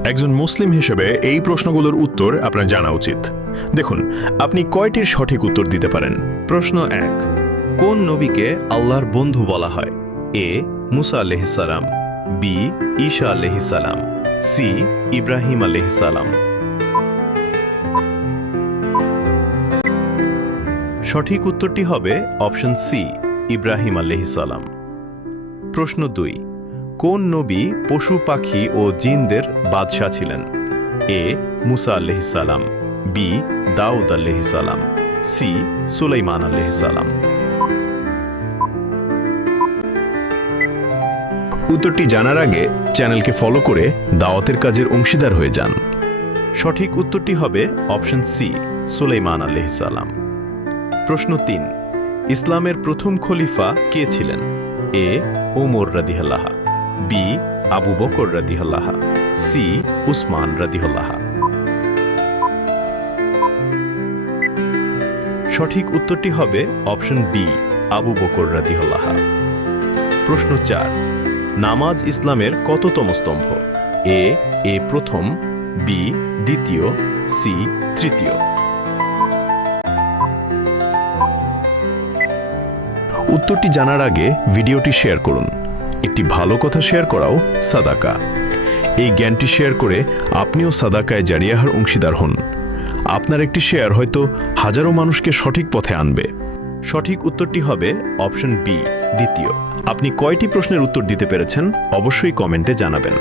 একজন মুসলিম হিসেবে এই প্রশ্নগুলোর উত্তর আপনার জানা উচিত। দেখুন, আপনি কয়টির সঠিক উত্তর দিতে পারেন। প্রশ্ন 1, কোন নবীকে আল্লাহর বন্ধু বলা হয়? এ মুসা আলাইহিস সালাম, বি ঈসা আলাইহিস সালাম, সি ইব্রাহিম আলাইহিস সালাম। সঠিক উত্তরটি হবে অপশন সি, ইব্রাহিম আলাইহিস সালাম। প্রশ্ন 2, কোন নবী পশু পাখি ও জিনদের বাদশাহ ছিলেন? এ মুসা আলাইহিস সালাম, বি দাউদ আলাইহিস সালাম, সি সুলাইমান আলাইহিস সালাম। উত্তরটি জানার আগে চ্যানেলকে ফলো করে দাওয়াতের কাজের অংশীদার হয়ে যান। সঠিক উত্তরটি হবে অপশন সি, সুলাইমান আলাইহিস সালাম। প্রশ্ন 3, ইসলামের প্রথম খলিফা কে ছিলেন? এ ওমর রাদিয়াল্লাহু, বি আবু বকর রাদিয়াল্লাহু, সি উসমান রাদিয়াল্লাহু। সঠিক উত্তরটি হবে অপশন বি, আবু বকর রাদিয়াল্লাহু। প্রশ্ন 4, নামাজ ইসলামের কততম স্তম্ভ? এ প্রথম, বি দ্বিতীয়, সি তৃতীয়। উত্তরটি জানার আগে ভিডিওটি শেয়ার করুন। একটি ভালো কথা শেয়ার করাও সাদাকা। এই জ্ঞানটি শেয়ার করে আপনিও সাদাকায় জারিয়াহার অংশীদার হন। আপনার একটি শেয়ার হয়তো হাজারো মানুষকে সঠিক পথে আনবে। সঠিক উত্তরটি হবে অপশন বি, দ্বিতীয়। আপনি কয়টি প্রশ্নের উত্তর দিতে পেরেছেন অবশ্যই কমেন্টে জানাবেন।